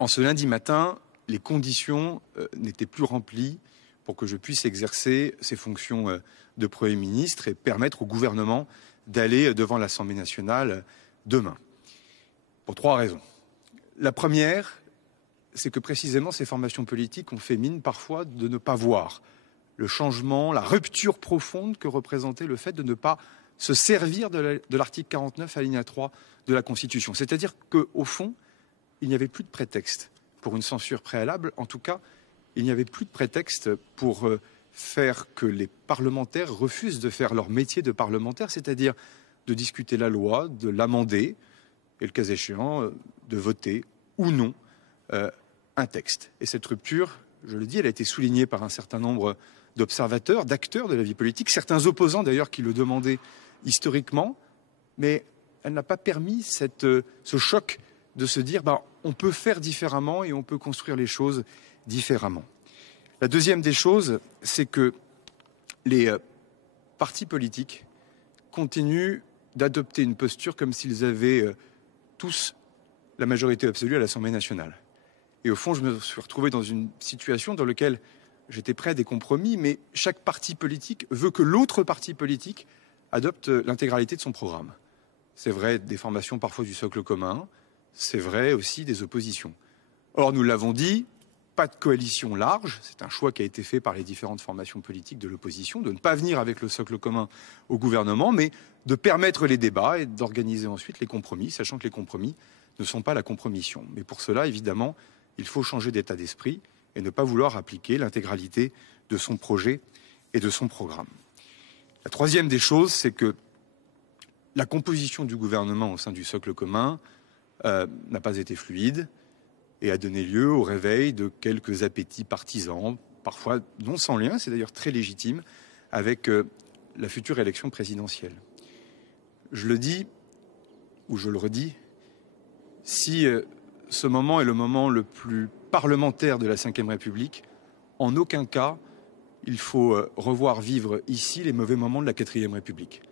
En ce lundi matin, les conditions n'étaient plus remplies pour que je puisse exercer ces fonctions de Premier ministre et permettre au gouvernement d'aller devant l'Assemblée nationale demain. Pour 3 raisons. La première, c'est que précisément ces formations politiques ont fait mine parfois de ne pas voir le changement, la rupture profonde que représentait le fait de ne pas se servir de l'article 49 alinéa 3 de la Constitution. C'est-à-dire qu'au fond, il n'y avait plus de prétexte pour une censure préalable. En tout cas, il n'y avait plus de prétexte pour faire que les parlementaires refusent de faire leur métier de parlementaire, c'est-à-dire de discuter la loi, de l'amender et, le cas échéant, de voter ou non un texte. Et cette rupture, je le dis, elle a été soulignée par un certain nombre d'observateurs, d'acteurs de la vie politique, certains opposants d'ailleurs qui le demandaient historiquement, mais elle n'a pas permis ce choc de se dire on peut faire différemment et on peut construire les choses différemment. La deuxième des choses, c'est que les partis politiques continuent d'adopter une posture comme s'ils avaient tous la majorité absolue à l'Assemblée nationale. Et au fond, je me suis retrouvé dans une situation dans laquelle j'étais prêt à des compromis, mais chaque parti politique veut que l'autre parti politique adopte l'intégralité de son programme. C'est vrai des formations parfois du socle commun, c'est vrai aussi des oppositions. Or, nous l'avons dit, pas de coalition large, c'est un choix qui a été fait par les différentes formations politiques de l'opposition, de ne pas venir avec le socle commun au gouvernement, mais de permettre les débats et d'organiser ensuite les compromis, sachant que les compromis ne sont pas la compromission. Mais pour cela, évidemment, il faut changer d'état d'esprit et ne pas vouloir appliquer l'intégralité de son projet et de son programme. La troisième des choses, c'est que la composition du gouvernement au sein du socle commun n'a pas été fluide et a donné lieu au réveil de quelques appétits partisans, parfois non sans lien, c'est d'ailleurs très légitime, avec la future élection présidentielle. Je le dis, ou je le redis, si ce moment est le moment le plus parlementaire de la Ve République, en aucun cas il faut revoir vivre ici les mauvais moments de la 4e République.